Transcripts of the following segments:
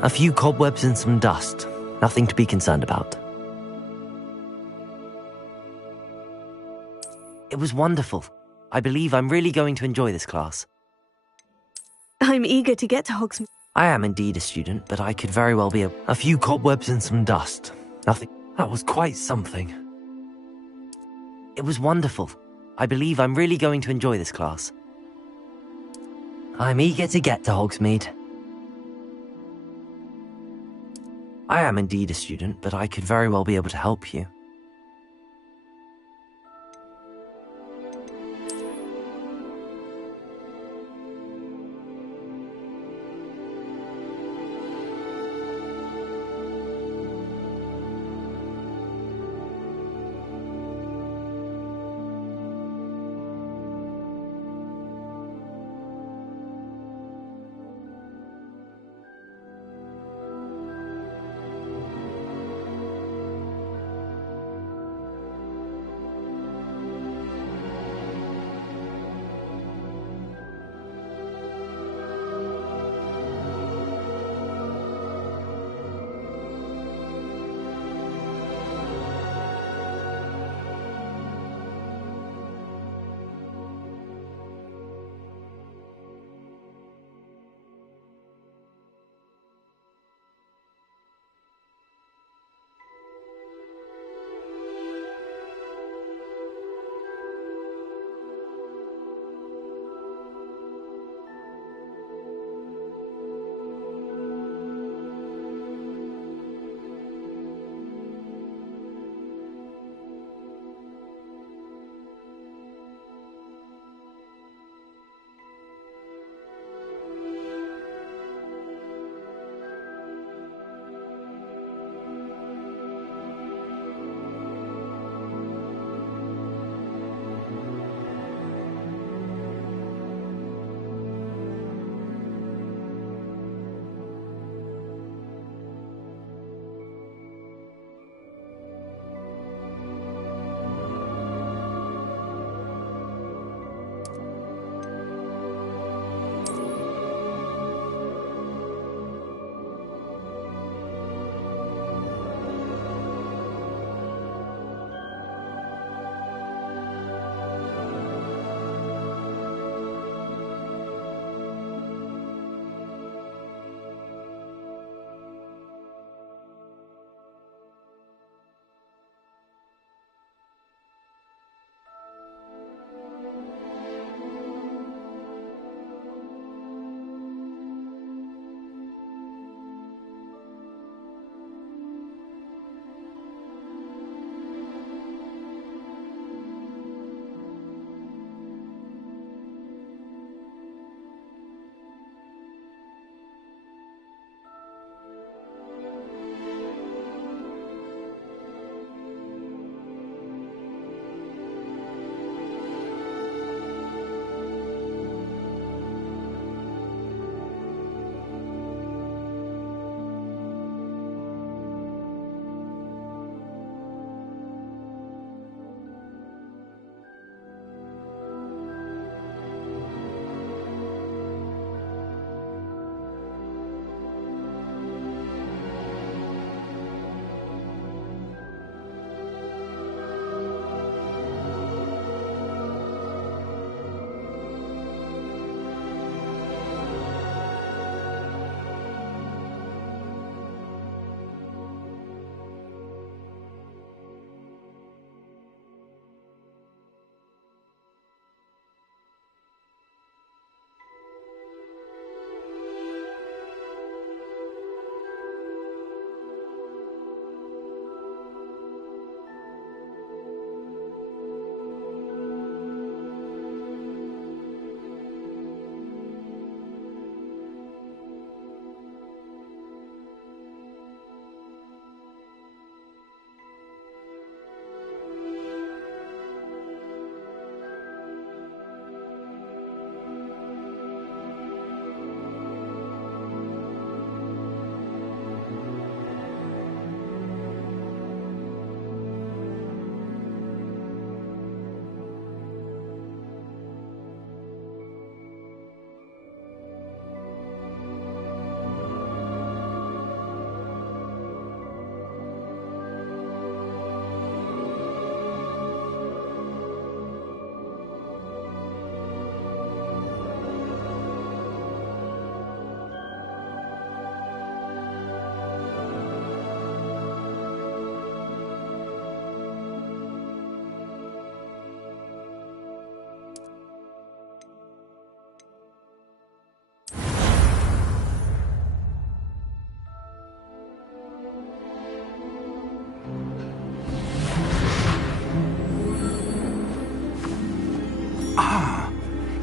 A few cobwebs and some dust. Nothing to be concerned about. It was wonderful. I believe I'm really going to enjoy this class. I'm eager to get to Hogsmeade. I am indeed a student, but I could very well be a few cobwebs and some dust. Nothing. That was quite something. It was wonderful. I believe I'm really going to enjoy this class. I'm eager to get to Hogsmeade. I am indeed a student, but I could very well be able to help you.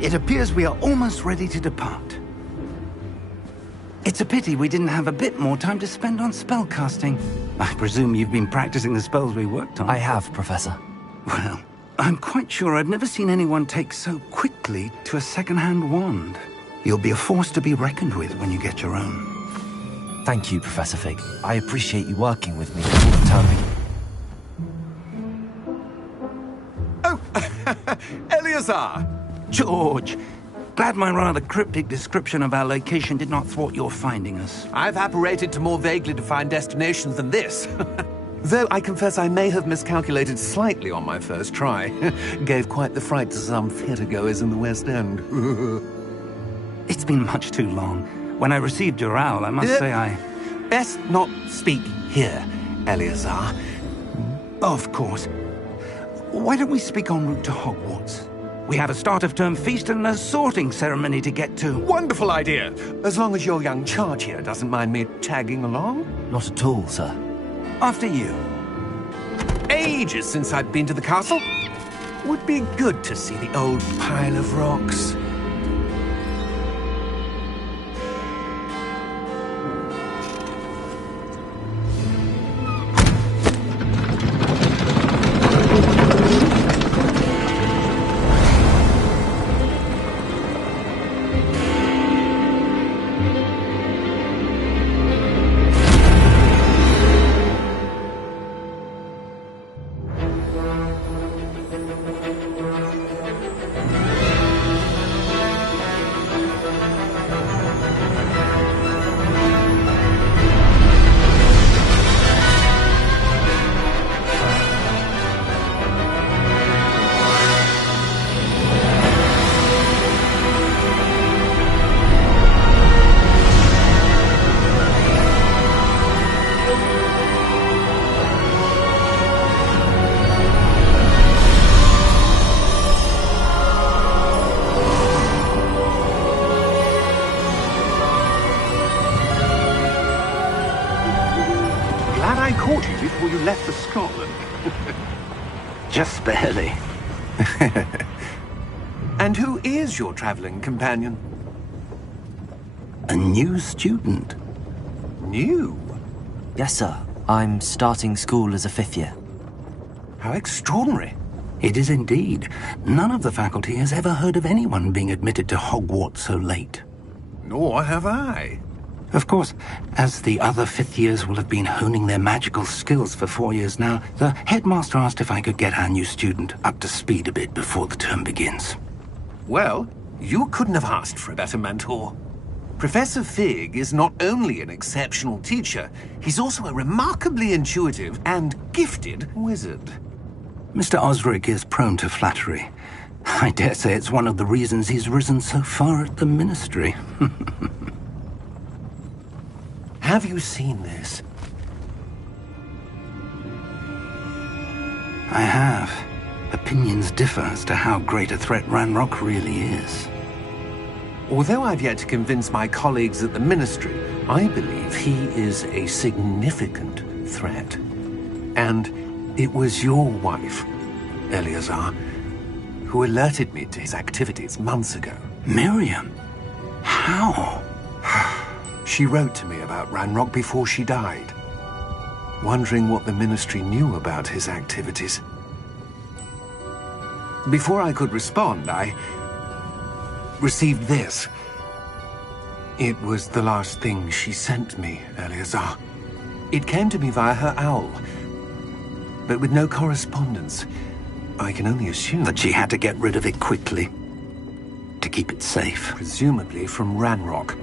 It appears we are almost ready to depart. It's a pity we didn't have a bit more time to spend on spellcasting. I presume you've been practicing the spells we worked on. I have, Professor. Well, I'm quite sure I've never seen anyone take so quickly to a second-hand wand. You'll be a force to be reckoned with when you get your own. Thank you, Professor Fig. I appreciate you working with me until the term begins. Oh, Eleazar! George! Glad my rather cryptic description of our location did not thwart your finding us. I've apparated to more vaguely defined destinations than this. Though I confess I may have miscalculated slightly on my first try. Gave quite the fright to some theatregoers in the West End. It's been much too long. When I received your owl, I must say I... Best not speak here, Eleazar. Of course. Why don't we speak en route to Hogwarts? We have a start-of-term feast and a sorting ceremony to get to. Wonderful idea! As long as your young charge here doesn't mind me tagging along. Not at all, sir. After you. Ages since I've been to the castle. Would be good to see the old pile of rocks. I caught you before you left for Scotland. Just barely. And who is your traveling companion? A new student. New? Yes, sir. I'm starting school as a 5th year. How extraordinary. It is indeed. None of the faculty has ever heard of anyone being admitted to Hogwarts so late. Nor have I. Of course, as the other 5th years will have been honing their magical skills for 4 years now, the headmaster asked if I could get our new student up to speed a bit before the term begins. Well, you couldn't have asked for a better mentor. Professor Fig is not only an exceptional teacher, he's also a remarkably intuitive and gifted wizard. Mr. Osric is prone to flattery. I dare say it's one of the reasons he's risen so far at the ministry. Have you seen this? I have. Opinions differ as to how great a threat Ranrock really is. Although I've yet to convince my colleagues at the Ministry, I believe he is a significant threat. And it was your wife, Eleazar, who alerted me to his activities months ago. Miriam? How? She wrote to me about Ranrock before she died, wondering what the Ministry knew about his activities. Before I could respond, I received this. It was the last thing she sent me, Eleazar. It came to me via her owl, but with no correspondence. I can only assume That she had to get rid of it quickly, to keep it safe. presumably from Ranrock.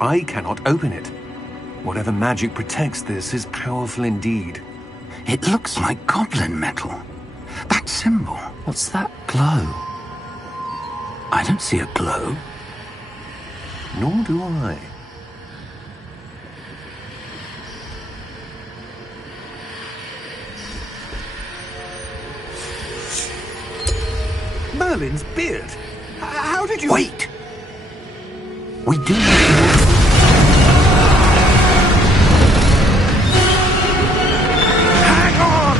I cannot open it. Whatever magic protects this is powerful indeed. It looks like goblin metal. That symbol. What's that glow? I don't see a glow. Nor do I. Merlin's beard. How did you... Wait! We do need to... Hang on!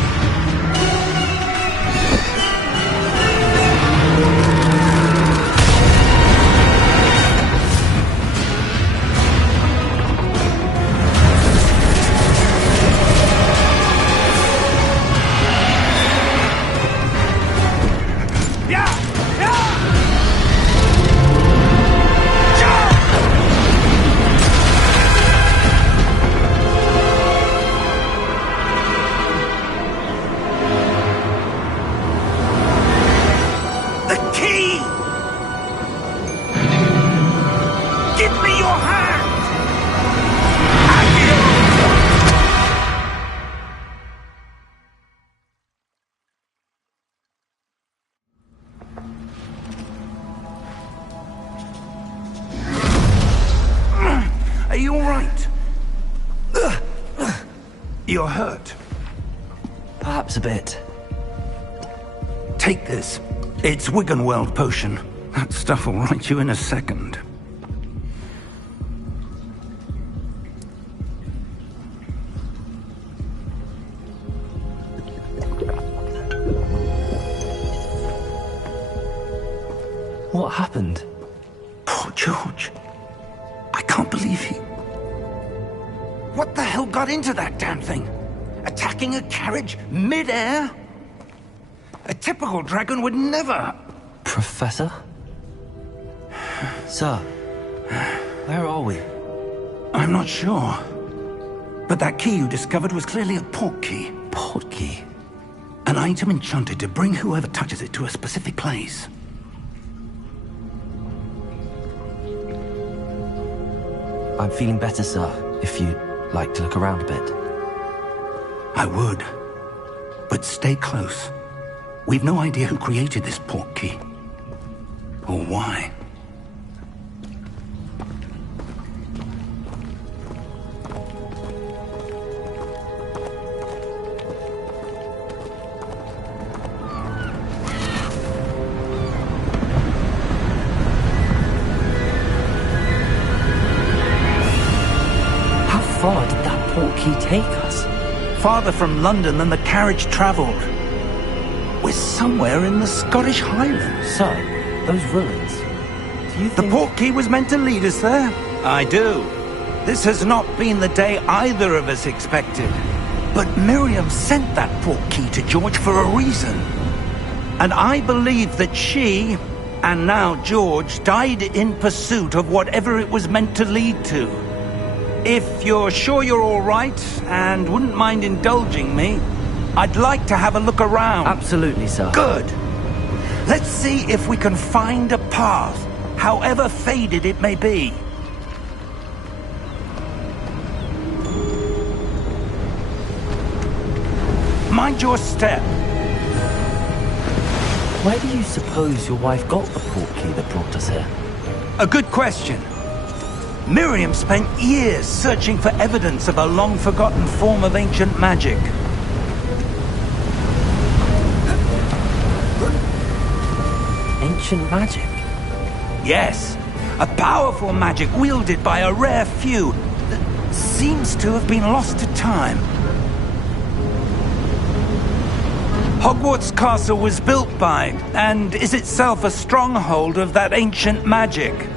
The key! Give me your hand! Are you all right? You're hurt. Perhaps a bit. Take this. It's Wiggenweld potion. That stuff will right you in a second. What happened? Poor George. I can't believe he... What the hell got into that damn thing? Attacking a carriage mid-air? A typical dragon would never... Professor? Sir, where are we? I'm not sure. But that key you discovered was clearly a port key. Port key? An item enchanted to bring whoever touches it to a specific place. I'm feeling better, sir, if you'd like to look around a bit. I would. But stay close. We've no idea who created this port key. Or why. How far did that port key take us? Farther from London than the carriage travelled. We're somewhere in the Scottish Highlands. Sir, those ruins. Do you The think... port key was meant to lead us there? I do. This has not been the day either of us expected. But Miriam sent that port key to George for a reason. And I believe that she, and now George, died in pursuit of whatever it was meant to lead to. If you're sure you're all right, and wouldn't mind indulging me, I'd like to have a look around. Absolutely, sir. Good. Let's see if we can find a path, however faded it may be. Mind your step. Where do you suppose your wife got the port key that brought us here? A good question. Miriam spent years searching for evidence of a long-forgotten form of ancient magic. Ancient magic? Yes, a powerful magic wielded by a rare few that seems to have been lost to time. Hogwarts Castle was built by, and is itself a stronghold of that ancient magic.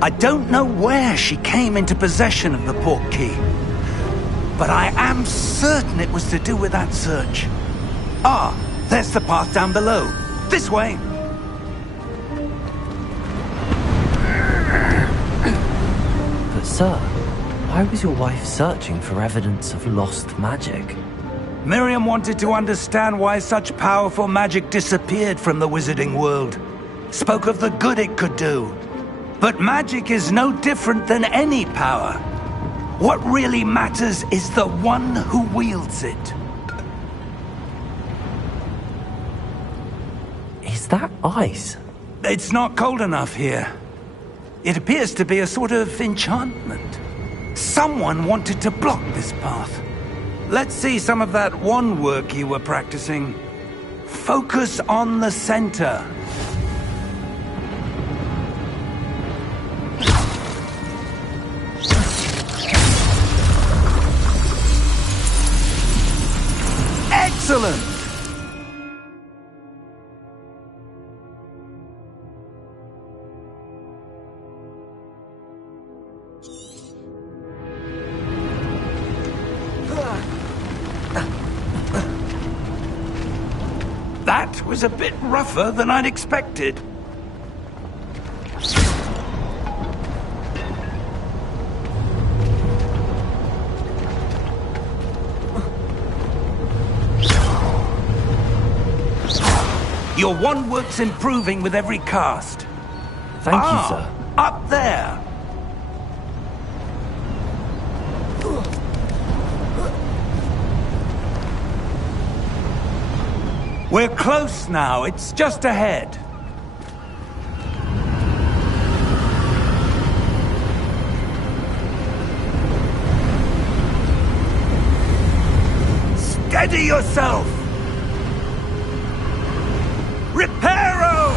I don't know where she came into possession of the port key, but I am certain it was to do with that search. Ah, there's the path down below. This way. But sir, why was your wife searching for evidence of lost magic? Miriam wanted to understand why such powerful magic disappeared from the wizarding world. Spoke of the good it could do. But magic is no different than any power. What really matters is the one who wields it. Is that ice? It's not cold enough here. It appears to be a sort of enchantment. Someone wanted to block this path. Let's see some of that wand work you were practicing. Focus on the center. Excellent! That was a bit rougher than I'd expected. Your one work's improving with every cast. Thank you, sir. Up there! We're close now. It's just ahead. Steady yourself! Reparo!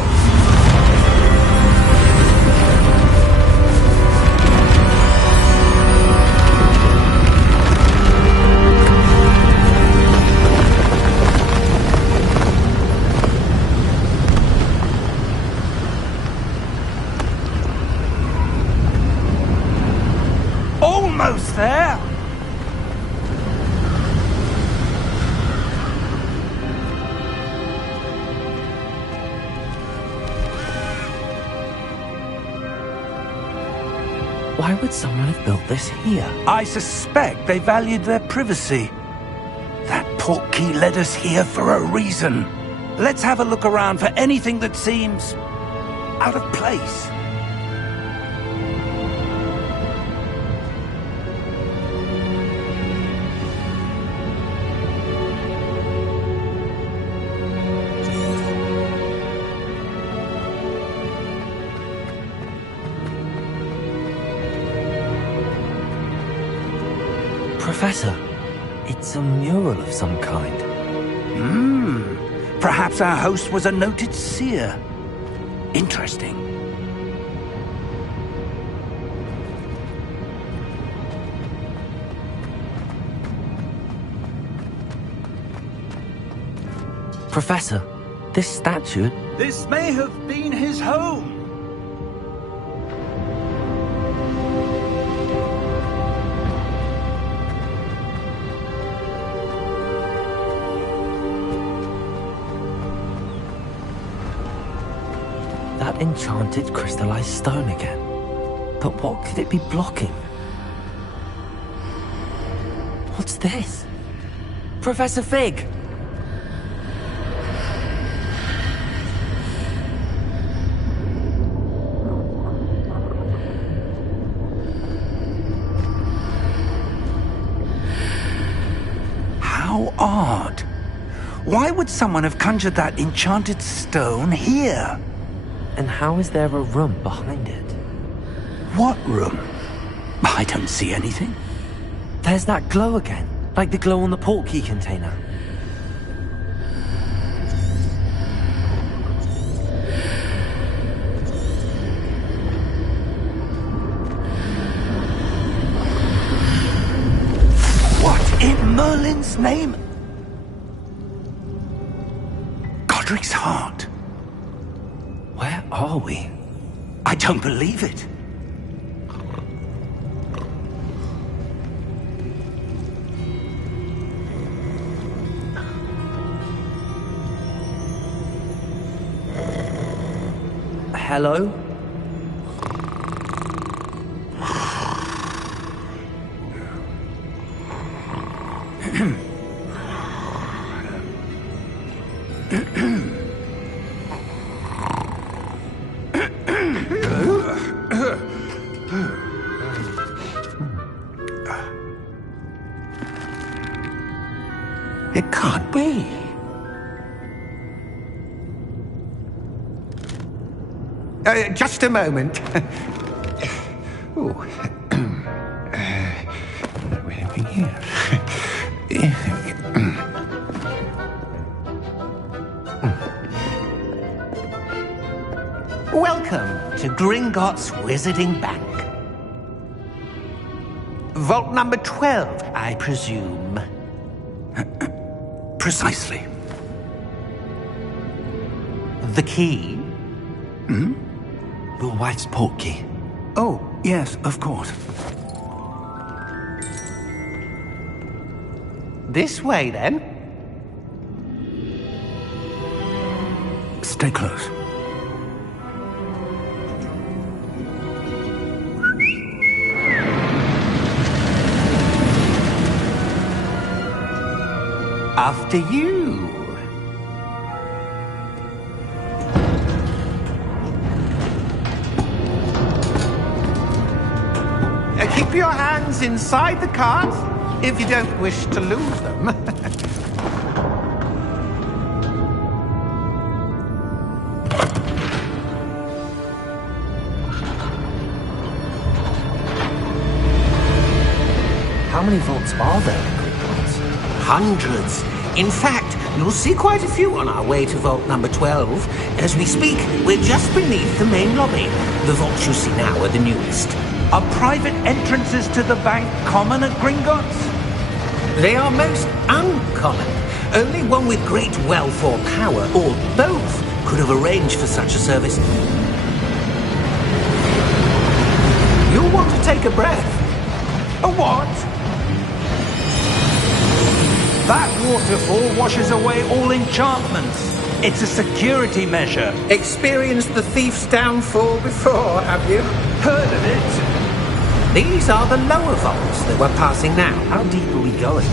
Almost there! Why would someone have built this here? I suspect they valued their privacy. That portkey led us here for a reason. Let's have a look around for anything that seems out of place. Professor, it's a mural of some kind. Perhaps our host was a noted seer. Interesting. Professor, this statue... This may have been his home. That enchanted crystallized stone again. But what could it be blocking? What's this? Professor Fig! How odd. Why would someone have conjured that enchanted stone here? And how is there a room behind it? What room? I don't see anything. There's that glow again, like the glow on the portkey container. What in Merlin's name? Godric's heart. Where are we? I don't believe it. Hello? It can't be. Just a moment. Oh. Anything here? Welcome to Gringotts Wizarding Bank. Vault number 12, I presume. Precisely. The key? Your wife's portkey. Oh, yes, of course. This way, then. Stay close. After you. hands inside the cart, if you don't wish to lose them. How many vaults are there in Hogwarts? Hundreds. In fact, you'll see quite a few on our way to vault number 12. As we speak, we're just beneath the main lobby. The vaults you see now are the newest. Are private entrances to the bank common at Gringotts? They are most uncommon. Only one with great wealth or power, or both, could have arranged for such a service. You'll want to take a breath. A what? That waterfall washes away all enchantments. It's a security measure. Experienced the thief's downfall before, have you? Heard of it? These are the lower vaults that we're passing now. How deep are we going?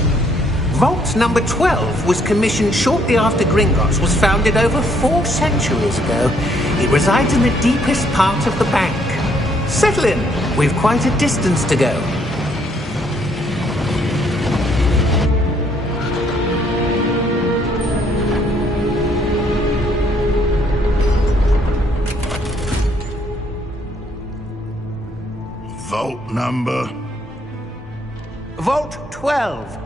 Vault number 12 was commissioned shortly after Gringotts was founded over 4 centuries ago. It resides in the deepest part of the bank. Settle in. We've quite a distance to go. Vault number? Vault 12.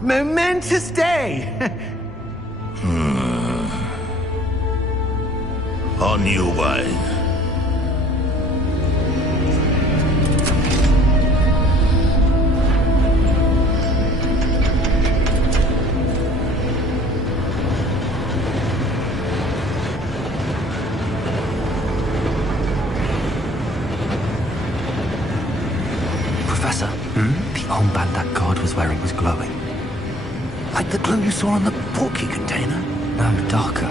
Momentous day. On your way. Professor, the armband that guard was wearing was glowing. Like the glow you saw on the portkey container? No, darker.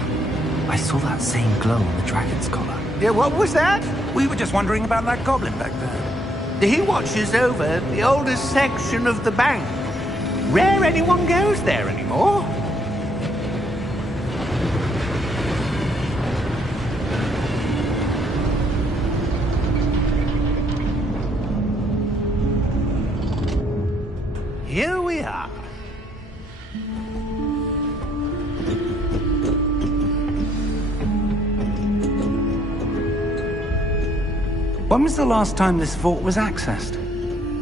I saw that same glow on the dragon's collar. Yeah, what was that? We were just wondering about that goblin back there. He watches over the oldest section of the bank. Rare anyone goes there anymore. Here we are. When was the last time this vault was accessed?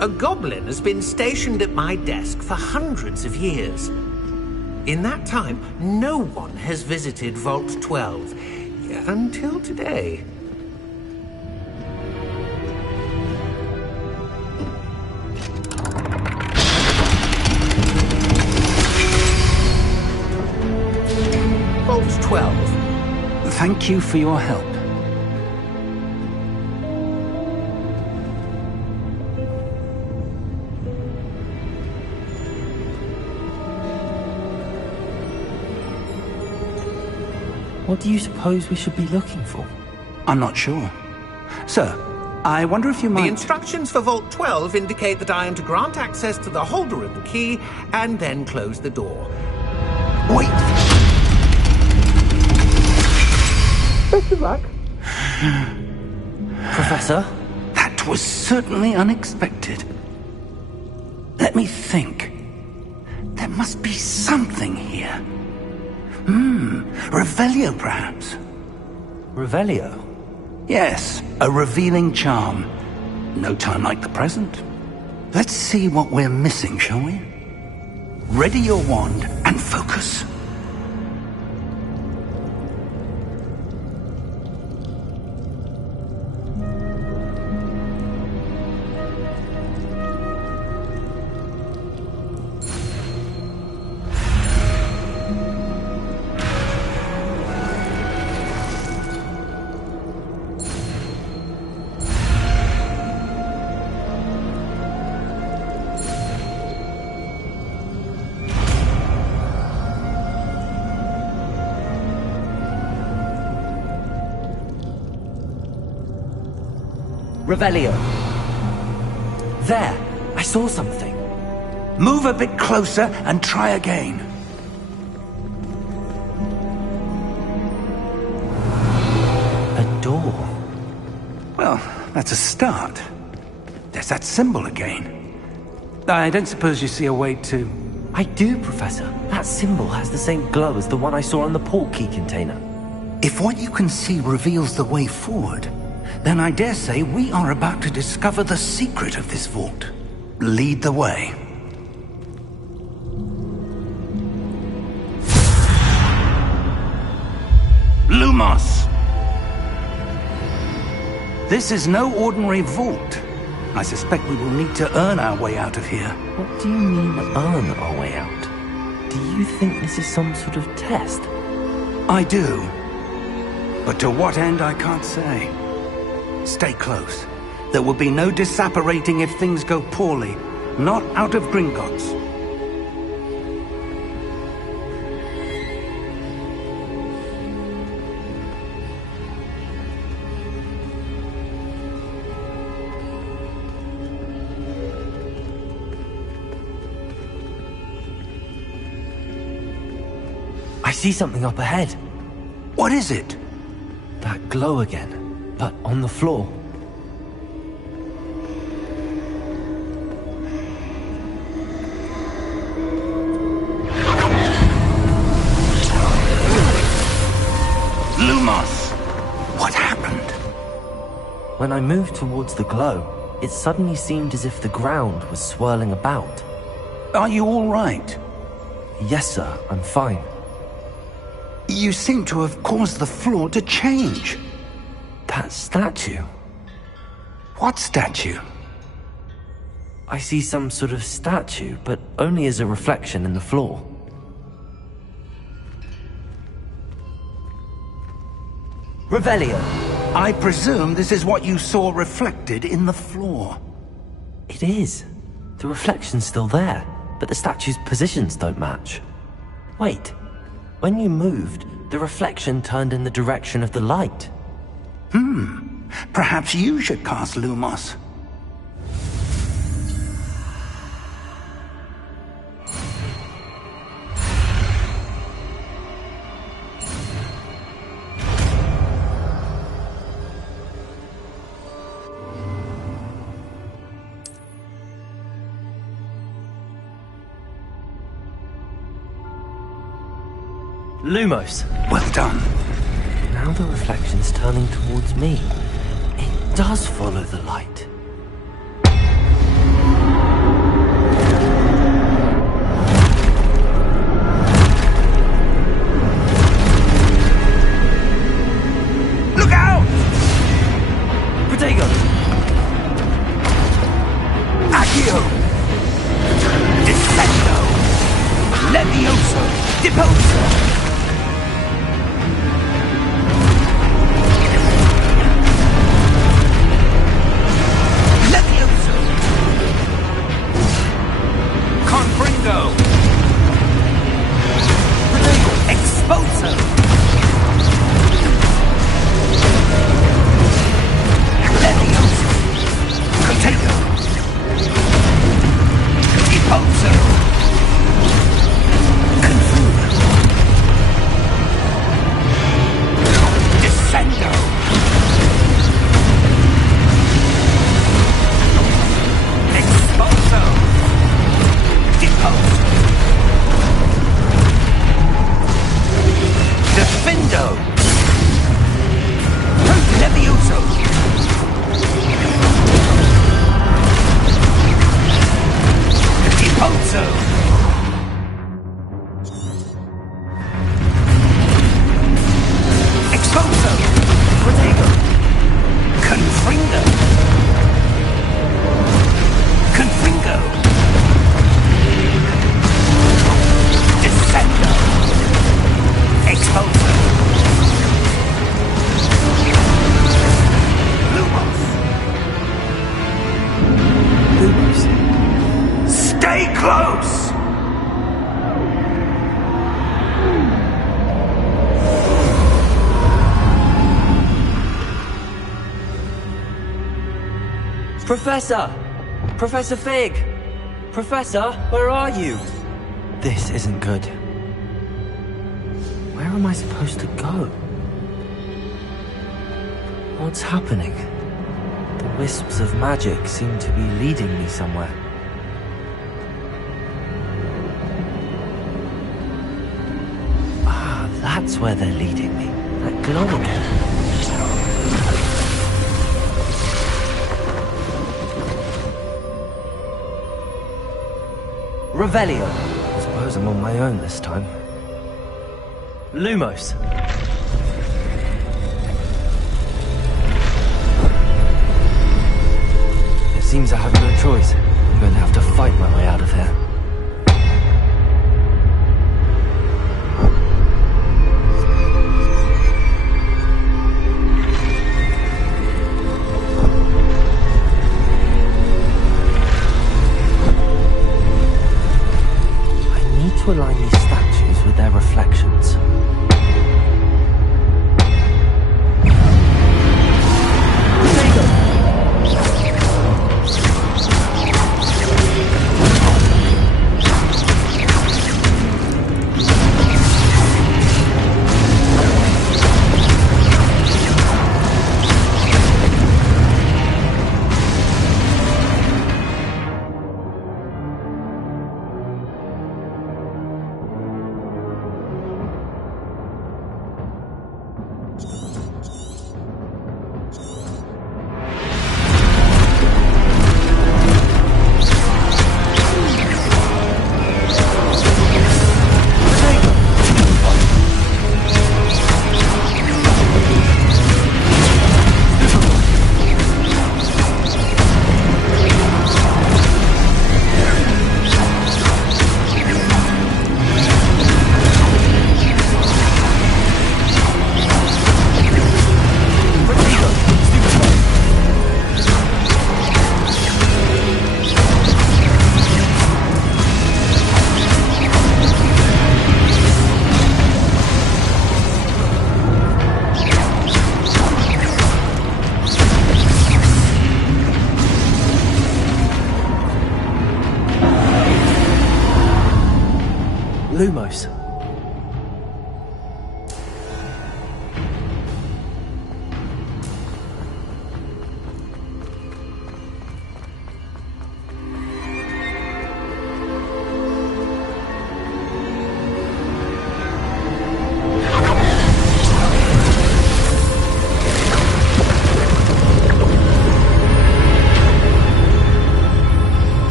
A goblin has been stationed at my desk for hundreds of years. In that time, no one has visited Vault 12. Until today. Vault 12. Thank you for your help. What do you suppose we should be looking for? I'm not sure. Sir, I wonder if you might... The instructions for Vault 12 indicate that I am to grant access to the holder of the key and then close the door. Wait! Best of luck. Professor? That was certainly unexpected. Let me think. There must be something here. Revelio, perhaps? Revelio? Yes, a revealing charm. No time like the present. Let's see what we're missing, shall we? Ready your wand and focus. Revelio. There! I saw something. Move a bit closer and try again. A door. Well, that's a start. There's that symbol again. I don't suppose you see a way to... I do, Professor. That symbol has the same glow as the one I saw on the portkey container. If what you can see reveals the way forward, then I dare say we are about to discover the secret of this vault. Lead the way. Lumos! This is no ordinary vault. I suspect we will need to earn our way out of here. What do you mean, earn our way out? Do you think this is some sort of test? I do. But to what end, I can't say. Stay close. There will be no disapparating if things go poorly. Not out of Gringotts. I see something up ahead. What is it? That glow again, but on the floor. Lumos! What happened? When I moved towards the glow, it suddenly seemed as if the ground was swirling about. Are you all right? Yes, sir, I'm fine. You seem to have caused the floor to change. That statue. What statue? I see some sort of statue, but only as a reflection in the floor. Revelio. I presume this is what you saw reflected in the floor. It is. The reflection's still there, but the statue's positions don't match. Wait. When you moved, the reflection turned in the direction of the light. Perhaps you should cast Lumos. Lumos. Well done. Now the reflection's turning towards me. It does follow the light. Look out! Protego! Accio! Descendo! Levioso! Deposo! Confringo! Exposo! Levioso! Potato! Deposo! Confuso! Descendo! Exposo! Deposo! Defendo! Levioso! Deposo! Exposo! Protego! Confringo! Confringo! Descendo! Exposo! Lumos! Lumos. Stay close! Professor! Professor Fig! Professor, where are you? This isn't good. Where am I supposed to go? What's happening? The wisps of magic seem to be leading me somewhere. That's where they're leading me. That glow again. Revelio. I suppose I'm on my own this time. Lumos. It seems I have no choice. I'm going to have to fight my way out of here. To align these statues with their reflections. Lumos.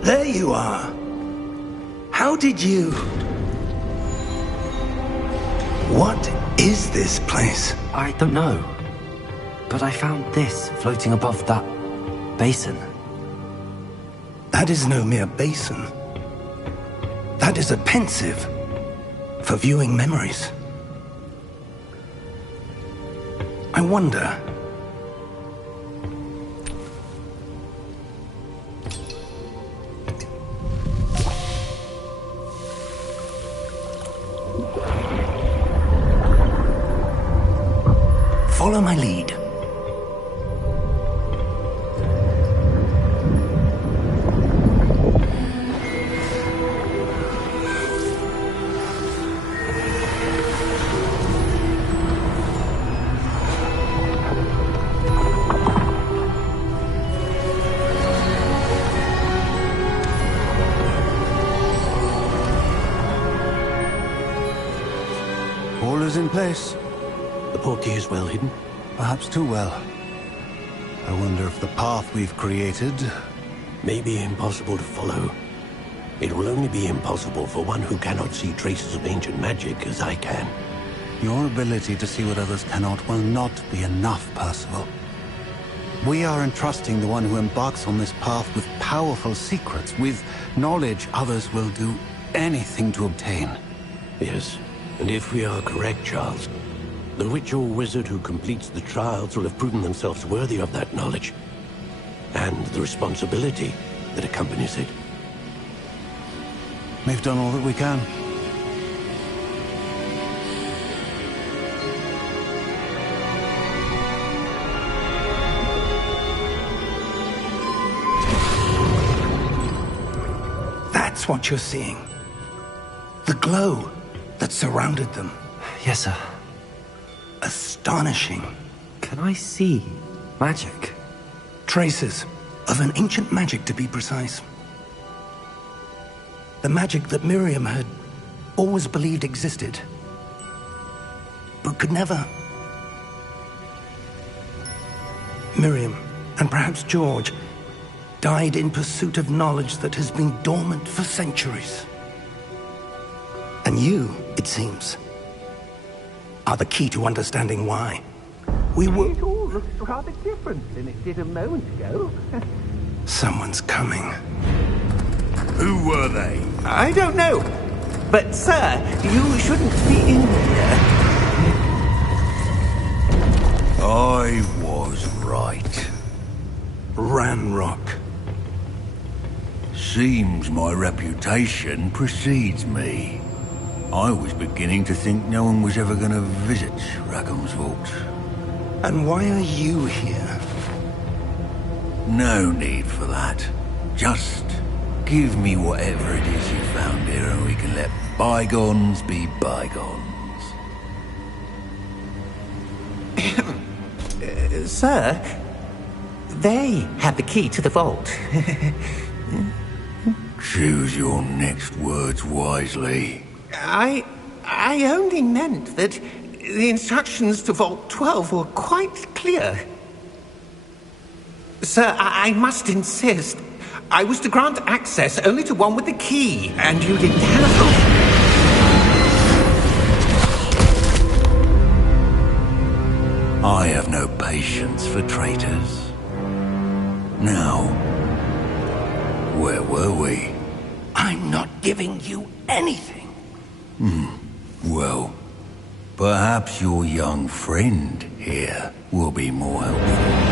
There you are. How did you... What is this place? I don't know. But I found this floating above that basin. That is no mere basin. That is a pensive for viewing memories. I wonder... Follow my lead. All is in place. The portkey is well hidden. Perhaps too well. I wonder if the path we've created... May be impossible to follow. It will only be impossible for one who cannot see traces of ancient magic as I can. Your ability to see what others cannot will not be enough, Percival. We are entrusting the one who embarks on this path with powerful secrets, with knowledge others will do anything to obtain. Yes, and if we are correct, Charles, the witch or wizard who completes the trials will have proven themselves worthy of that knowledge, and the responsibility that accompanies it. We've done all that we can. That's what you're seeing. The glow that surrounded them. Yes, sir. Astonishing. Can I see magic? Traces of an ancient magic, to be precise. The magic that Miriam had always believed existed, but could never. Miriam, and perhaps George, died in pursuit of knowledge that has been dormant for centuries. And you, it seems, are the key to understanding why. It all looks rather different than it did a moment ago. Someone's coming. Who were they? I don't know. But, sir, you shouldn't be in here. I was right. Ranrock. Seems my reputation precedes me. I was beginning to think no one was ever going to visit Rackham's Vault. And why are you here? No need for that. Just give me whatever it is you found here and we can let bygones be bygones. Sir, they have the key to the vault. Choose your next words wisely. I only meant that the instructions to Vault 12 were quite clear. Sir, I must insist. I was to grant access only to one with the key, and you didn't have I have no patience for traitors. Now, where were we? I'm not giving you anything. Well, perhaps your young friend here will be more helpful.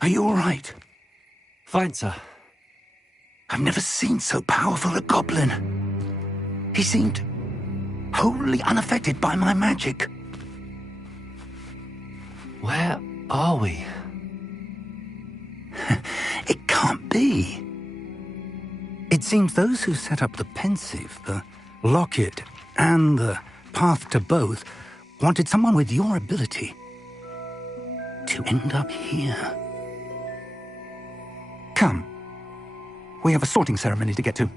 Are you all right? Fine, sir. I've never seen so powerful a goblin. He seemed wholly unaffected by my magic. Where are we? It can't be. It seems those who set up the pensive, the locket, and the path to both wanted someone with your ability to end up here. Come. We have a sorting ceremony to get to.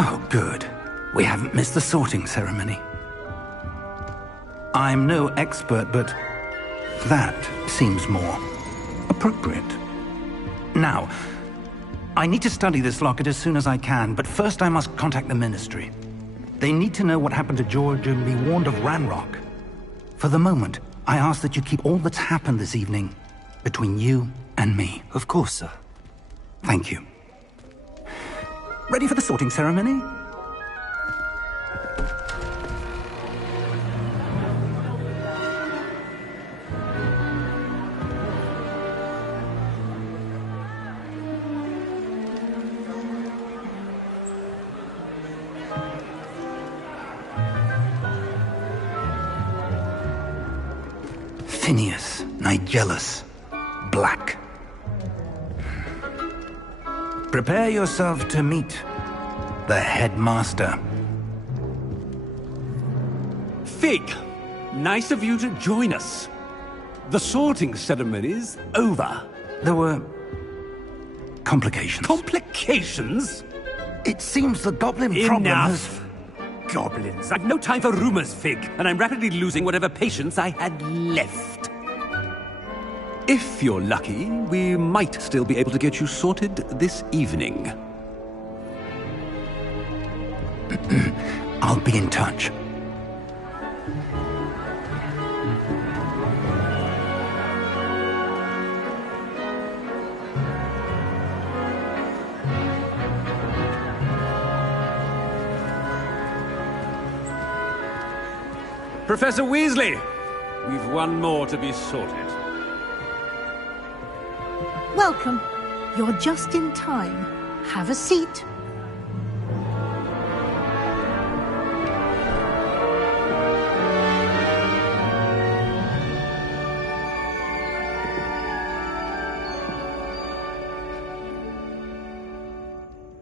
Oh, good. We haven't missed the sorting ceremony. I'm no expert, but that seems more appropriate. Now, I need to study this locket as soon as I can, but first I must contact the Ministry. They need to know what happened to George and be warned of Ranrock. For the moment, I ask that you keep all that's happened this evening between you and me. Of course, sir. Thank you. Ready for the sorting ceremony? Phineas, Nigellus, Black. Prepare yourself to meet the headmaster. Fig, nice of you to join us. The sorting ceremony's over. There were complications. Complications? It seems the goblin problem has... Enough! Goblins. I've no time for rumors, Fig, and I'm rapidly losing whatever patience I had left. If you're lucky, we might still be able to get you sorted this evening. I'll be in touch. Professor Weasley, we've one more to be sorted. Welcome. You're just in time. Have a seat.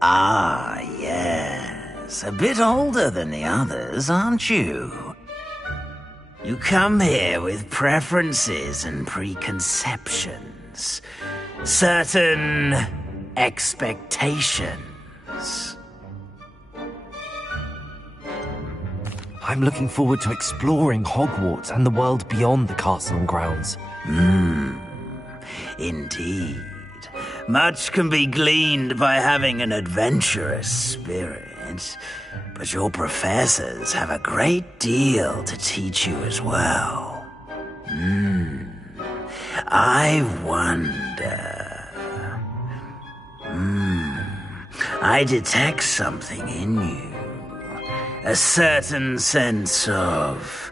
Ah, yes. A bit older than the others, aren't you? You come here with preferences and preconceptions. Certain expectations. I'm looking forward to exploring Hogwarts and the world beyond the castle and grounds. Indeed. Much can be gleaned by having an adventurous spirit, but your professors have a great deal to teach you as well. I wonder... I detect something in you. A certain sense of...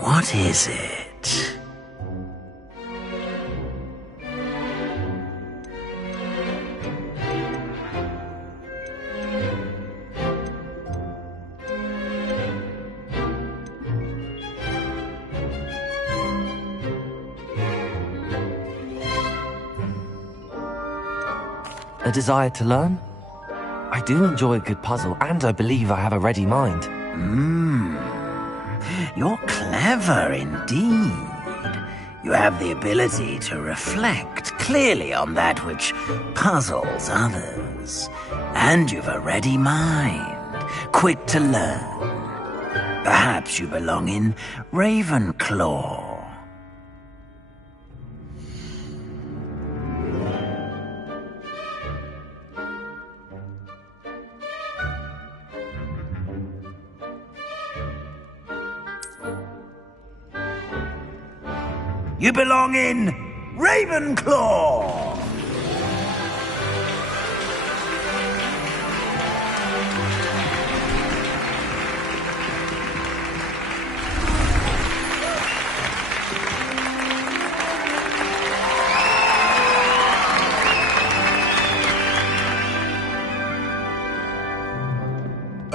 what is it? A desire to learn? I do enjoy a good puzzle, and I believe I have a ready mind. You're clever indeed. You have the ability to reflect clearly on that which puzzles others. And you've a ready mind, quick to learn. Perhaps you belong in Ravenclaw. You belong in Ravenclaw!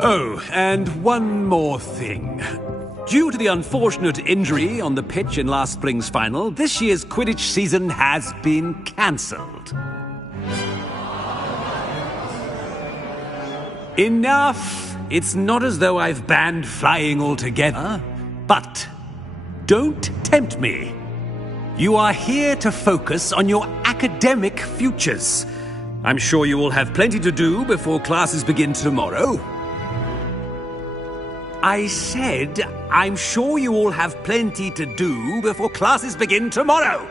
Oh, and one more thing. Due to the unfortunate injury on the pitch in last spring's final, this year's Quidditch season has been cancelled. Enough! It's not as though I've banned flying altogether, but don't tempt me. You are here to focus on your academic futures. I'm sure you all have plenty to do before classes begin tomorrow. I said, I'm sure you all have plenty to do before classes begin tomorrow.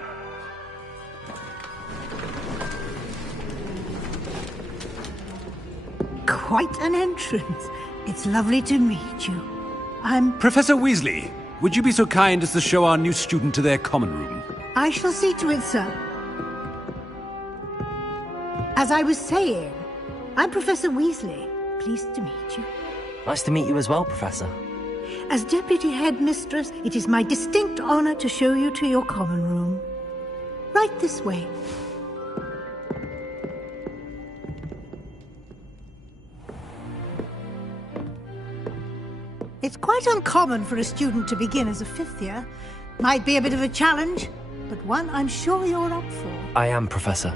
Quite an entrance. It's lovely to meet you. Professor Weasley, would you be so kind as to show our new student to their common room? I shall see to it, sir. As I was saying, I'm Professor Weasley. Pleased to meet you. Nice to meet you as well, Professor. As Deputy Headmistress, it is my distinct honor to show you to your common room. Right this way. It's quite uncommon for a student to begin as a fifth year. Might be a bit of a challenge, but one I'm sure you're up for. I am, Professor.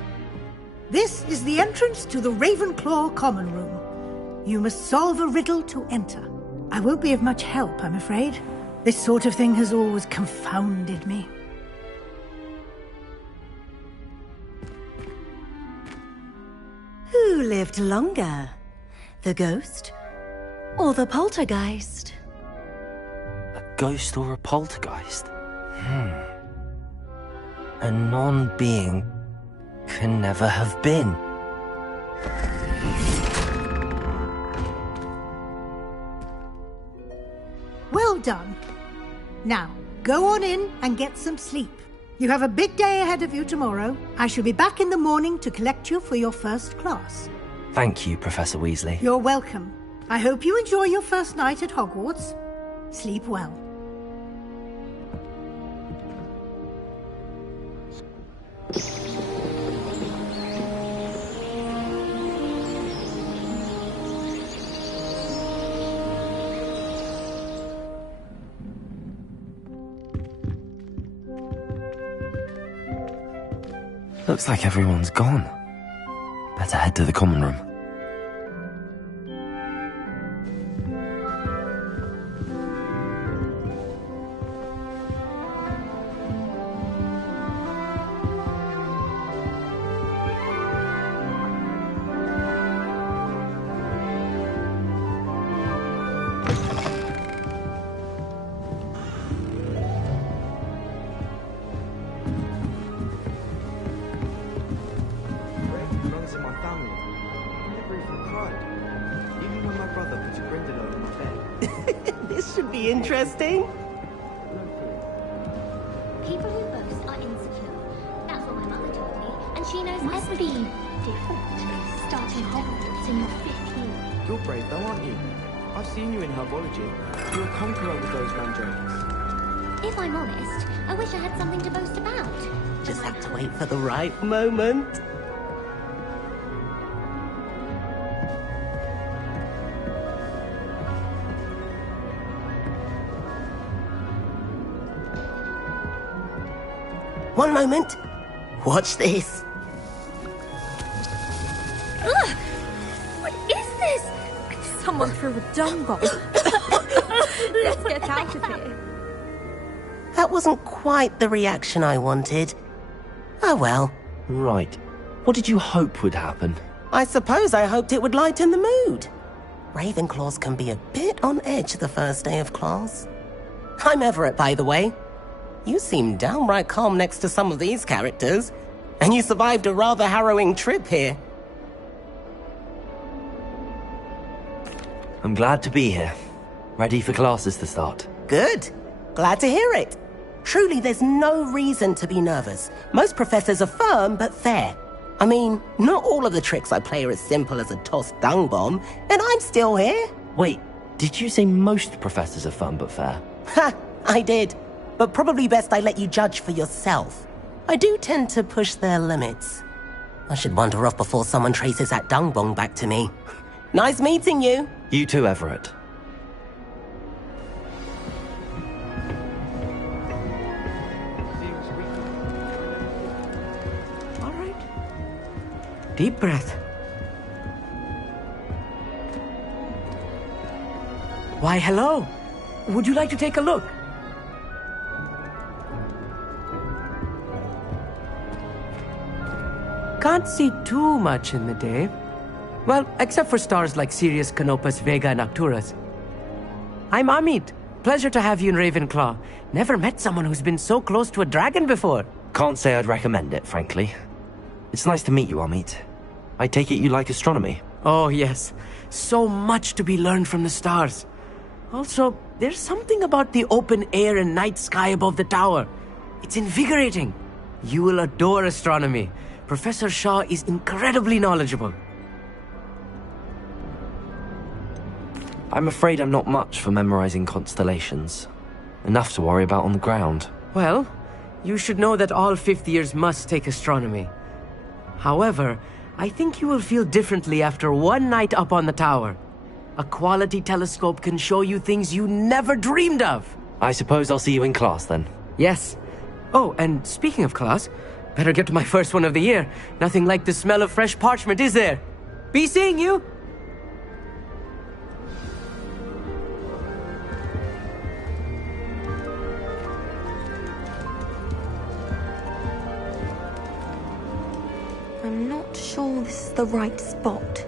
This is the entrance to the Ravenclaw common room. You must solve a riddle to enter. I won't be of much help, I'm afraid. This sort of thing has always confounded me. Who lived longer? The ghost or the poltergeist? A ghost or a poltergeist? A non-being can never have been. Well done. Now, go on in and get some sleep. You have a big day ahead of you tomorrow. I shall be back in the morning to collect you for your first class. Thank you, Professor Weasley. You're welcome. I hope you enjoy your first night at Hogwarts. Sleep well. Looks like everyone's gone. Better head to the common room. This should be interesting. People who boast are insecure. That's what my mother told me, and she knows everything. Different. Starting Hogwarts in your 5th year. You're brave though, aren't you? I've seen you in herbology. You're a conqueror with those mandrakes. If I'm honest, I wish I had something to boast about. Just have to wait for the right moment. One moment. Watch this. Ugh! What is this? Someone threw a dung bomb. Let's get out of here. That wasn't quite the reaction I wanted. Oh well. Right. What did you hope would happen? I suppose I hoped it would lighten the mood. Ravenclaws can be a bit on edge the first day of class. I'm Everett, by the way. You seem downright calm next to some of these characters, and you survived a rather harrowing trip here. I'm glad to be here. Ready for classes to start. Good. Glad to hear it. Truly, there's no reason to be nervous. Most professors are firm but fair. I mean, not all of the tricks I play are as simple as a tossed dung bomb, and I'm still here. Wait, did you say most professors are fun but fair? Ha! I did. But probably best I let you judge for yourself. I do tend to push their limits. I should wander off before someone traces that dung bomb back to me. Nice meeting you. You too, Everett. All right. Deep breath. Why, hello. Would you like to take a look? can't see too much in the day. Well, except for stars like Sirius, Canopus, Vega, and Arcturus. I'm Amit. Pleasure to have you in Ravenclaw. Never met someone who's been so close to a dragon before. Can't say I'd recommend it, frankly. It's nice to meet you, Amit. I take it you like astronomy? Oh, yes. So much to be learned from the stars. Also, there's something about the open air and night sky above the tower. It's invigorating. You will adore astronomy. Professor Shaw is incredibly knowledgeable. I'm afraid I'm not much for memorizing constellations. Enough to worry about on the ground. Well, you should know that all fifth years must take astronomy. However, I think you will feel differently after one night up on the tower. A quality telescope can show you things you never dreamed of. I suppose I'll see you in class then. Yes. Oh, and speaking of class, better get to my first one of the year. Nothing like the smell of fresh parchment, is there? Be seeing you! I'm not sure this is the right spot.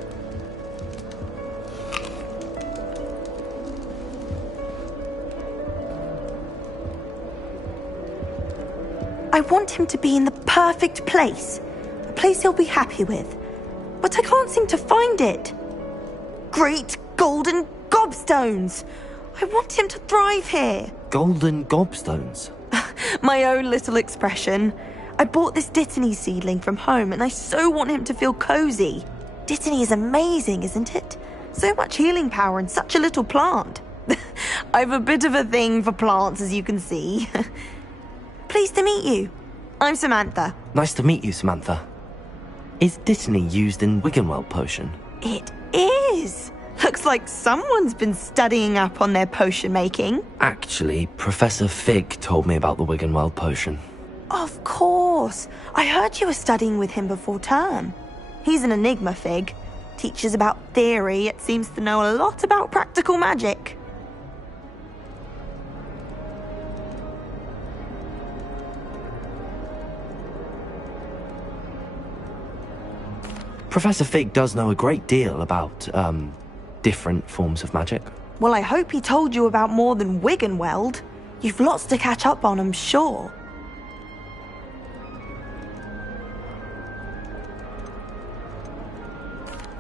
I want him to be in the perfect place. A place he'll be happy with. But I can't seem to find it. Great golden gobstones! I want him to thrive here. Golden gobstones? My own little expression. I bought this Dittany seedling from home and I so want him to feel cozy. Dittany is amazing, isn't it? So much healing power in such a little plant. I've a bit of a thing for plants, as you can see. Pleased to meet you. I'm Samantha. Nice to meet you, Samantha. Is Dittany used in Wiggenweld potion? It is. Looks like someone's been studying up on their potion making. Actually, Professor Fig told me about the Wiggenweld potion. Of course. I heard you were studying with him before term. He's an enigma, Fig. Teaches about theory, yet seems to know a lot about practical magic. Professor Fig does know a great deal about, different forms of magic. Well, I hope he told you about more than Wiggenweld. You've lots to catch up on, I'm sure.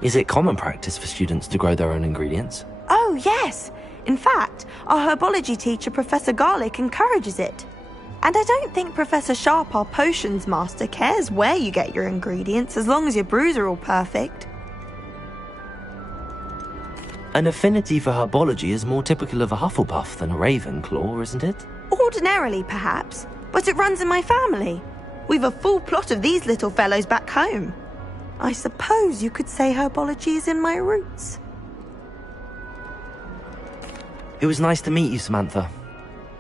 Is it common practice for students to grow their own ingredients? Oh, yes. In fact, our herbology teacher, Professor Garlick, encourages it. And I don't think Professor Sharp, our potions master, cares where you get your ingredients as long as your brews are all perfect. An affinity for herbology is more typical of a Hufflepuff than a Ravenclaw, isn't it? Ordinarily, perhaps, but it runs in my family. We've a full plot of these little fellows back home. I suppose you could say herbology is in my roots. It was nice to meet you, Samantha.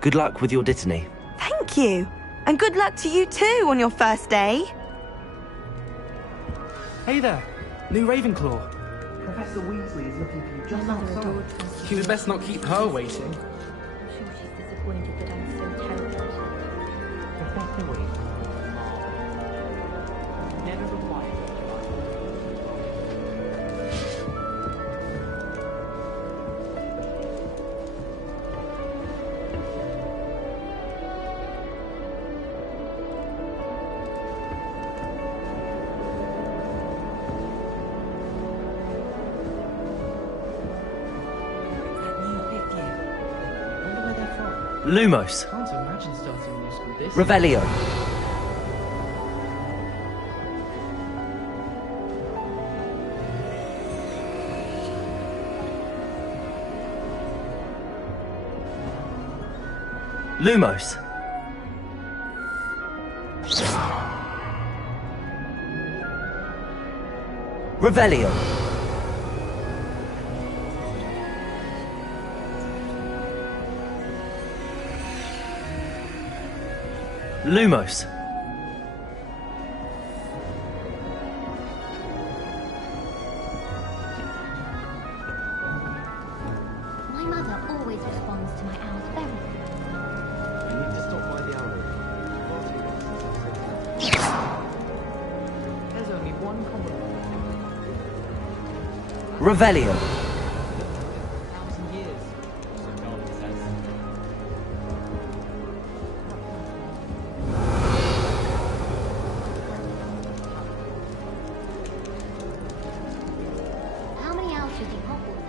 Good luck with your Dittany. Thank you. And good luck to you too on your first day. Hey there, new Ravenclaw. Professor Weasley is looking for you just outside. You'd best not keep her waiting. I'm sure she's disappointed that I'm so terrible. Professor Weasley. Never required. Lumos. Can't imagine starting a new school this. Revelio. Lumos. Revelio. Lumos. My mother always responds to my owls very well. You need to stop by the owl. There's only Revelio. How many hours do you think Hogwarts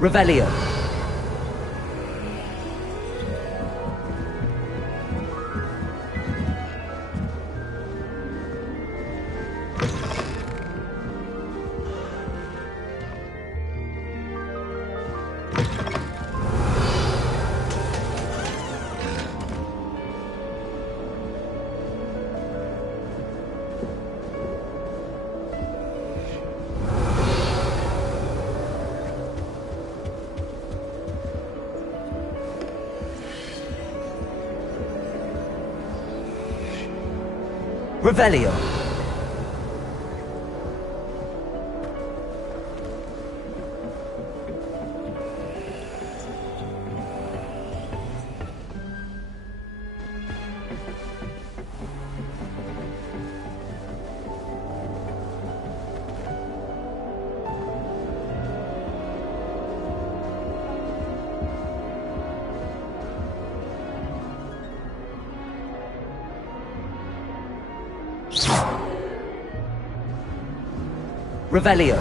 Revelio. Revelio. Revelio.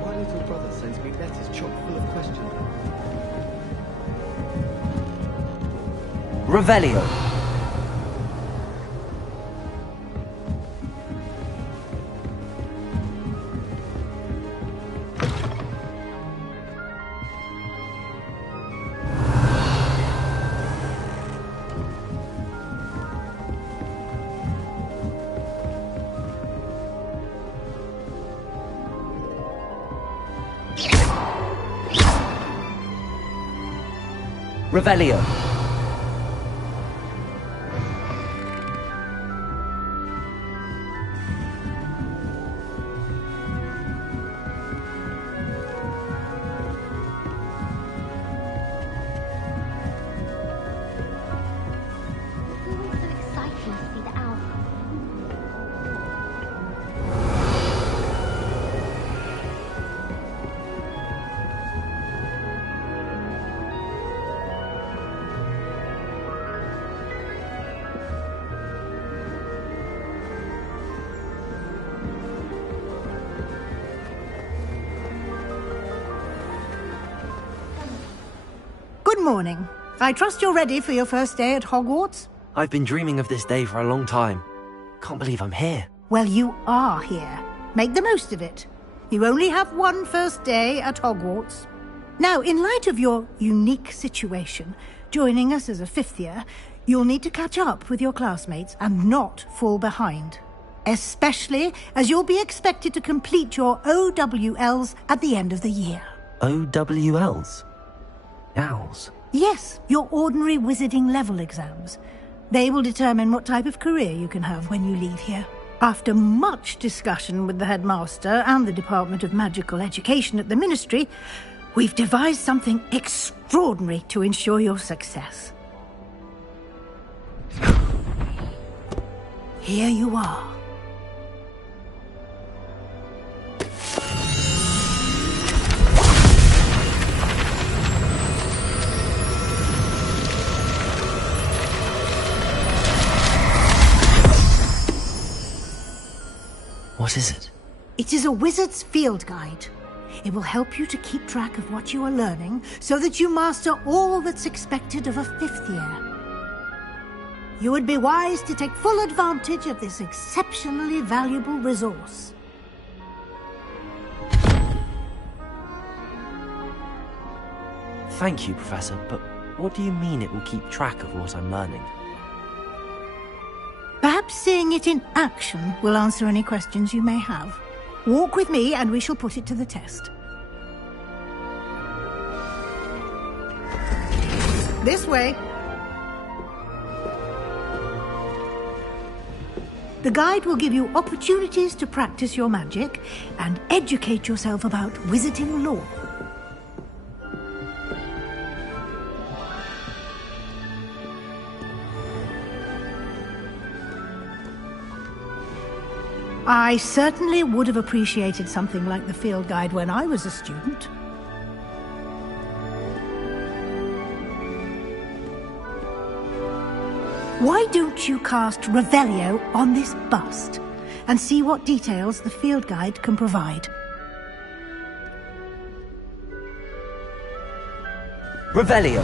My little brother sends me letters chock full of questions. Revelio. Revelio. Good morning. I trust you're ready for your first day at Hogwarts? I've been dreaming of this day for a long time. Can't believe I'm here. Well, you are here. Make the most of it. You only have one first day at Hogwarts. Now, in light of your unique situation, joining us as a fifth year, you'll need to catch up with your classmates and not fall behind. Especially as you'll be expected to complete your OWLs at the end of the year. OWLs? Owls? Yes, your ordinary wizarding level exams. They will determine what type of career you can have when you leave here. After much discussion with the headmaster and the Department of Magical Education at the Ministry, we've devised something extraordinary to ensure your success. Here you are. What is it? It is a wizard's field guide. It will help you to keep track of what you are learning so that you master all that's expected of a fifth year. You would be wise to take full advantage of this exceptionally valuable resource. Thank you, Professor, but what do you mean it will keep track of what I'm learning? Perhaps seeing it in action will answer any questions you may have. Walk with me and we shall put it to the test. This way. The guide will give you opportunities to practice your magic and educate yourself about wizarding lore. I certainly would have appreciated something like the field guide when I was a student. Why don't you cast Revelio on this bust and see what details the field guide can provide? Revelio!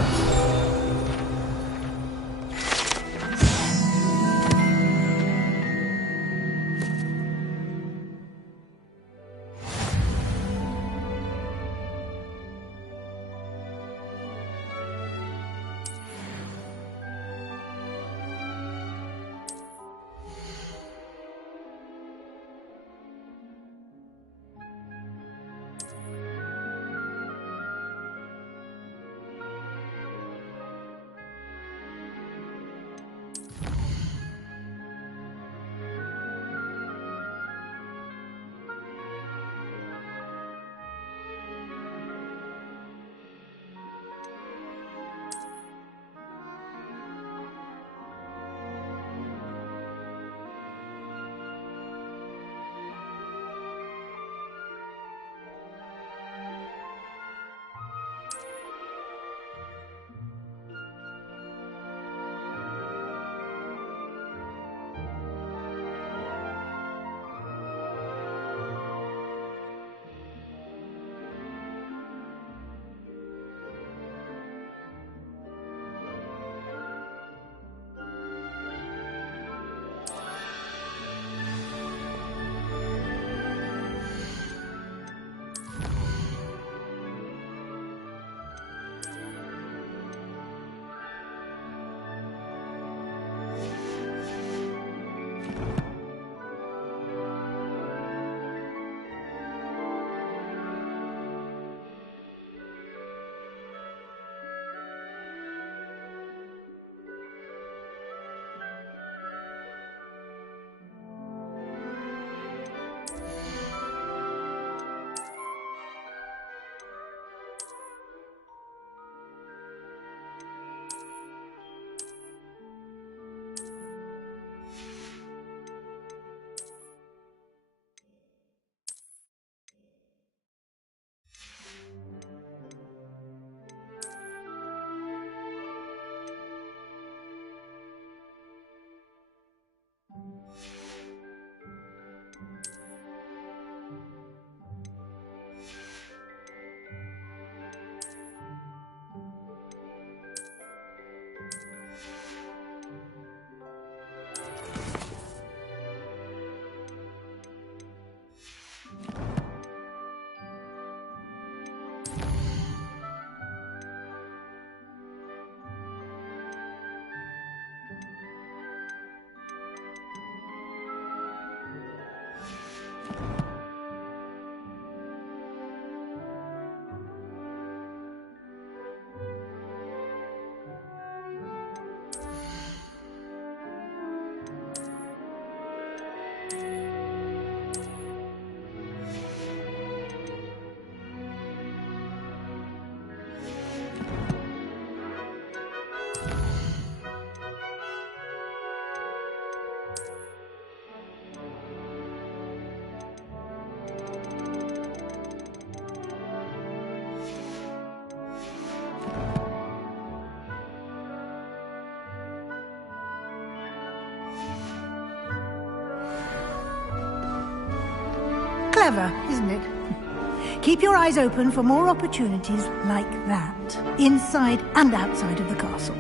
Clever, isn't it? Keep your eyes open for more opportunities like that, inside and outside of the castle.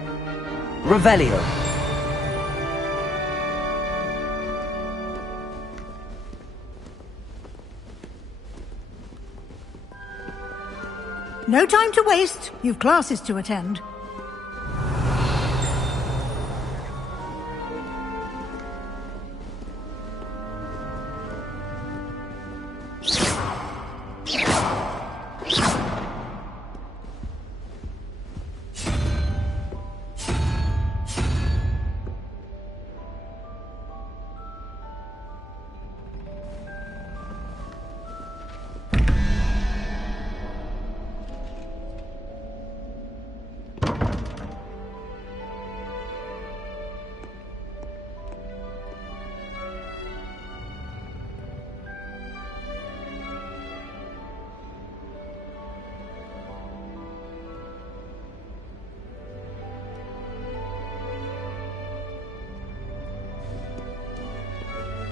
Revelio. No time to waste. You've classes to attend.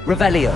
Revelio.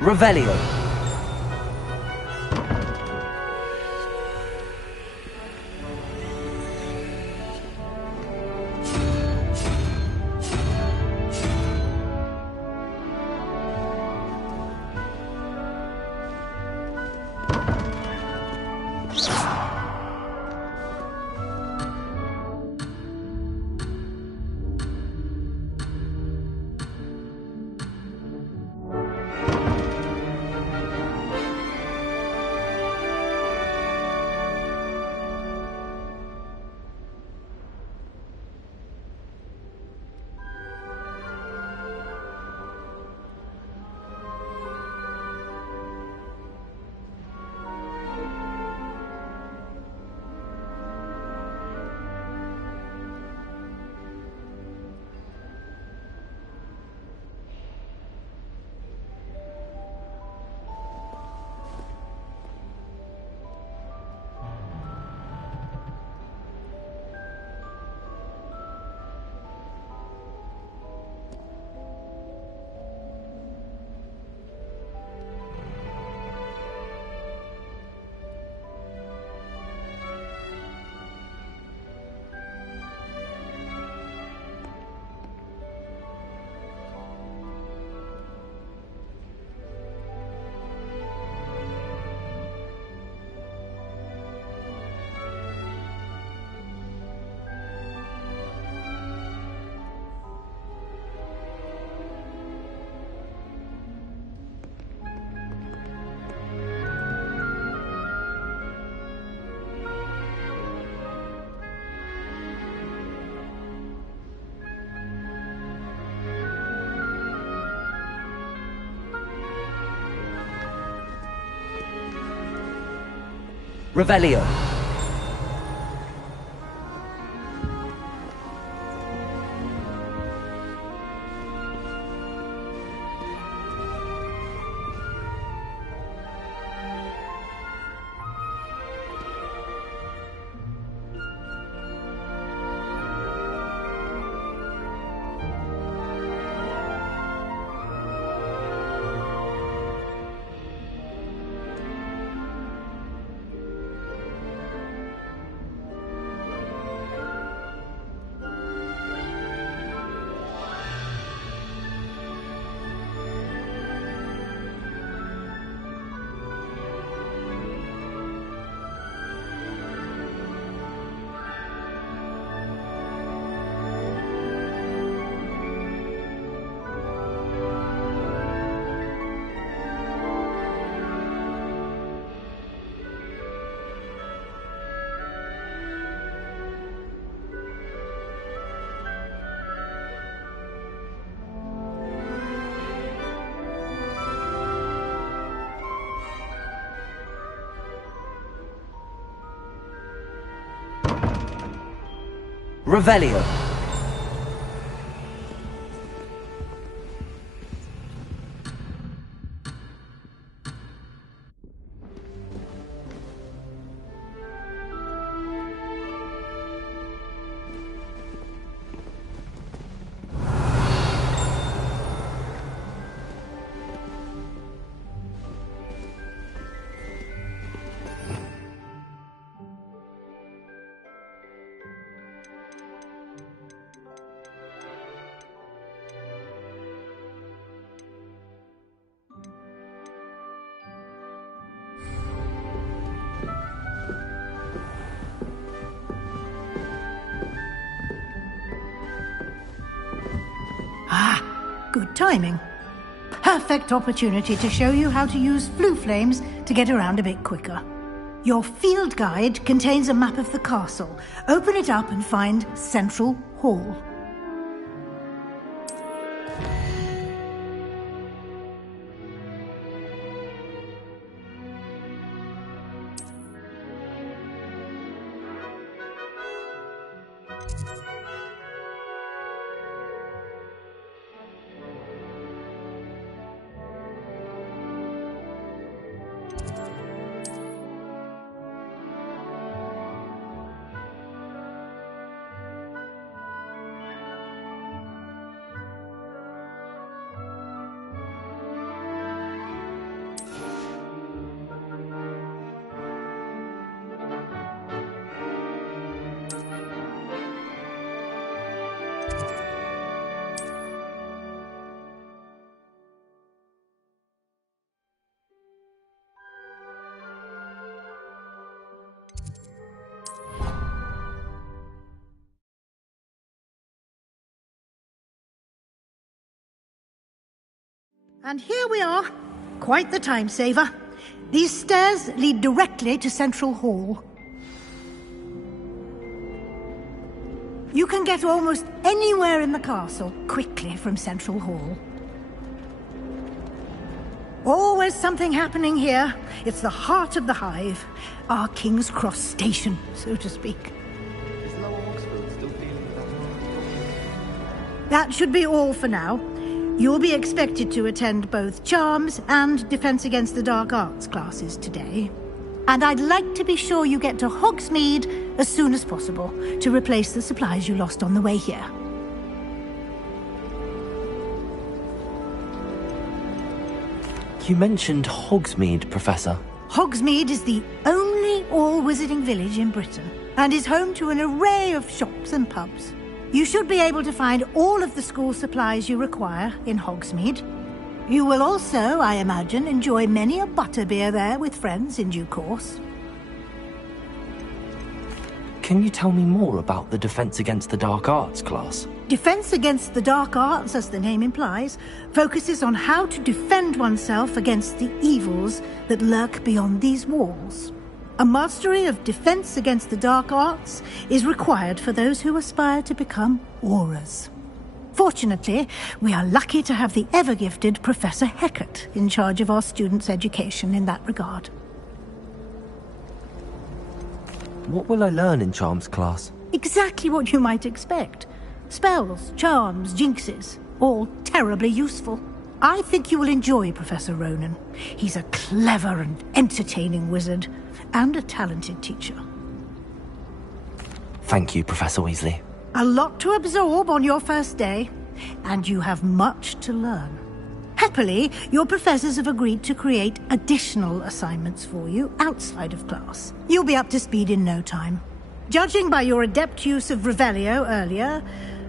Revelio. Revelio. Revelio. Good timing. Perfect opportunity to show you how to use flue flames to get around a bit quicker. Your field guide contains a map of the castle. Open it up and find Central Hall. And here we are. Quite the time saver. These stairs lead directly to Central Hall. You can get almost anywhere in the castle quickly from Central Hall. Always something happening here. It's the heart of the hive. Our King's Cross station, so to speak. That should be all for now. You'll be expected to attend both Charms and Defense Against the Dark Arts classes today. And I'd like to be sure you get to Hogsmeade as soon as possible to replace the supplies you lost on the way here. You mentioned Hogsmeade, Professor. Hogsmeade is the only all-wizarding village in Britain and is home to an array of shops and pubs. You should be able to find all of the school supplies you require in Hogsmeade. You will also, I imagine, enjoy many a butterbeer there with friends in due course. Can you tell me more about the Defense Against the Dark Arts class? Defense Against the Dark Arts, as the name implies, focuses on how to defend oneself against the evils that lurk beyond these walls. A mastery of Defense Against the Dark Arts is required for those who aspire to become Aurors. Fortunately, we are lucky to have the ever-gifted Professor Hecat in charge of our students' education in that regard. What will I learn in Charms class? Exactly what you might expect. Spells, charms, jinxes, all terribly useful. I think you will enjoy Professor Ronan. He's a clever and entertaining wizard, and a talented teacher. Thank you, Professor Weasley. A lot to absorb on your first day, and you have much to learn. Happily, your professors have agreed to create additional assignments for you outside of class. You'll be up to speed in no time. Judging by your adept use of Revelio earlier,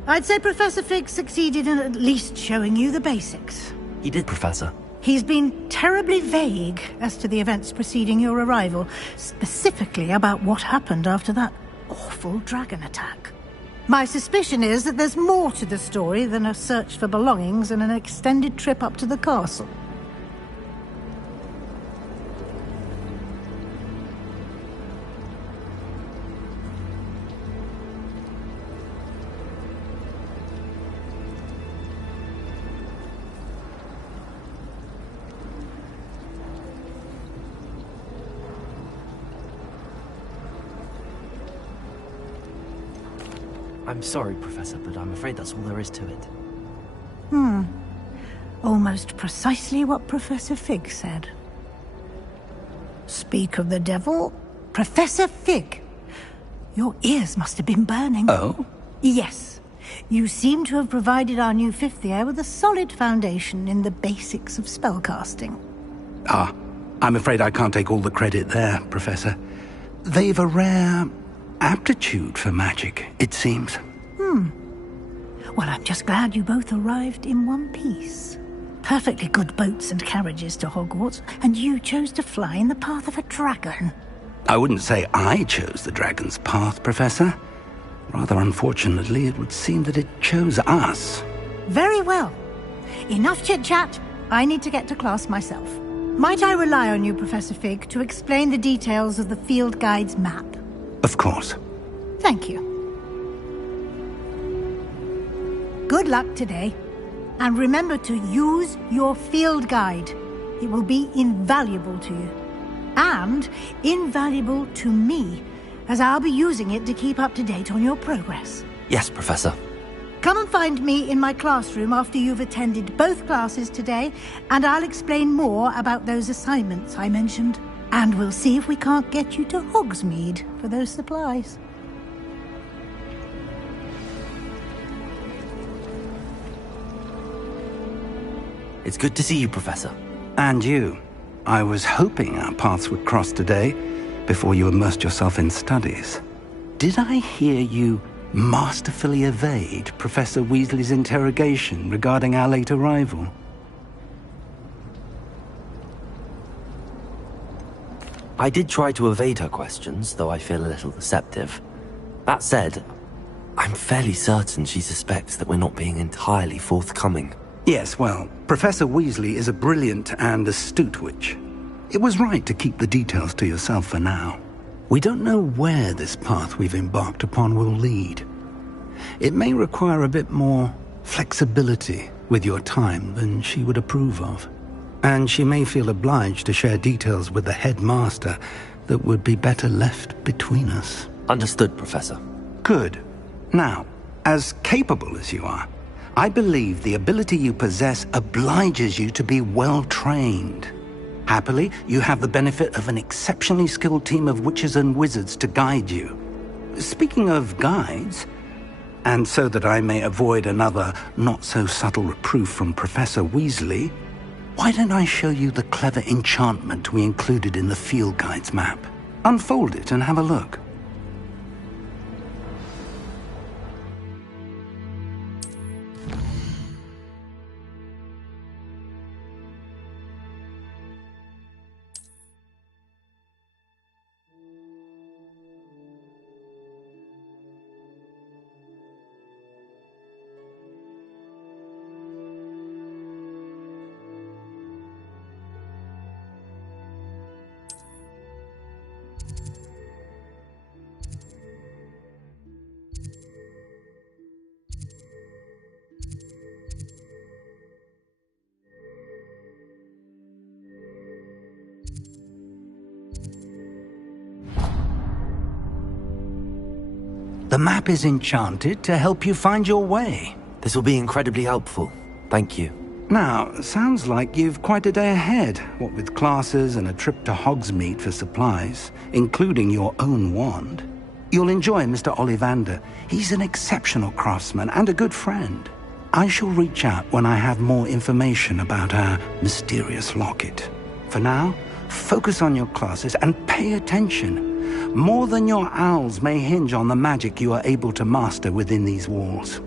I'd say Professor Fig succeeded in at least showing you the basics. He did, Professor. He's been terribly vague as to the events preceding your arrival, specifically about what happened after that awful dragon attack. My suspicion is that there's more to the story than a search for belongings and an extended trip up to the castle. I'm sorry, Professor, but I'm afraid that's all there is to it. Almost precisely what Professor Fig said. Speak of the devil, Professor Fig. Your ears must have been burning. Oh? Yes. You seem to have provided our new fifth year with a solid foundation in the basics of spellcasting. Ah, I'm afraid I can't take all the credit there, Professor. They've a rare aptitude for magic, it seems. Well, I'm just glad you both arrived in one piece. Perfectly good boats and carriages to Hogwarts, and you chose to fly in the path of a dragon. I wouldn't say I chose the dragon's path, Professor. Rather unfortunately, it would seem that it chose us. Very well. Enough chit-chat. I need to get to class myself. Might I rely on you, Professor Fig, to explain the details of the field guide's map? Of course. Thank you. Good luck today. And remember to use your field guide. It will be invaluable to you. And invaluable to me, as I'll be using it to keep up to date on your progress. Yes, Professor. Come and find me in my classroom after you've attended both classes today, and I'll explain more about those assignments I mentioned. And we'll see if we can't get you to Hogsmeade for those supplies. It's good to see you, Professor. And you. I was hoping our paths would cross today, before you immersed yourself in studies. Did I hear you masterfully evade Professor Weasley's interrogation regarding our late arrival? I did try to evade her questions, though I feel a little deceptive. That said, I'm fairly certain she suspects that we're not being entirely forthcoming. Yes, well, Professor Weasley is a brilliant and astute witch. It was right to keep the details to yourself for now. We don't know where this path we've embarked upon will lead. It may require a bit more flexibility with your time than she would approve of. And she may feel obliged to share details with the headmaster that would be better left between us. Understood, Professor. Good. Now, as capable as you are, I believe the ability you possess obliges you to be well-trained. Happily, you have the benefit of an exceptionally skilled team of witches and wizards to guide you. Speaking of guides, and so that I may avoid another not-so-subtle reproof from Professor Weasley, why don't I show you the clever enchantment we included in the field guide's map? Unfold it and have a look. The map is enchanted to help you find your way. This will be incredibly helpful. Thank you. Now, sounds like you've quite a day ahead, what with classes and a trip to Hogsmeade for supplies, including your own wand. You'll enjoy Mr. Ollivander. He's an exceptional craftsman and a good friend. I shall reach out when I have more information about our mysterious locket. For now, focus on your classes and pay attention. More than your owls may hinge on the magic you are able to master within these walls.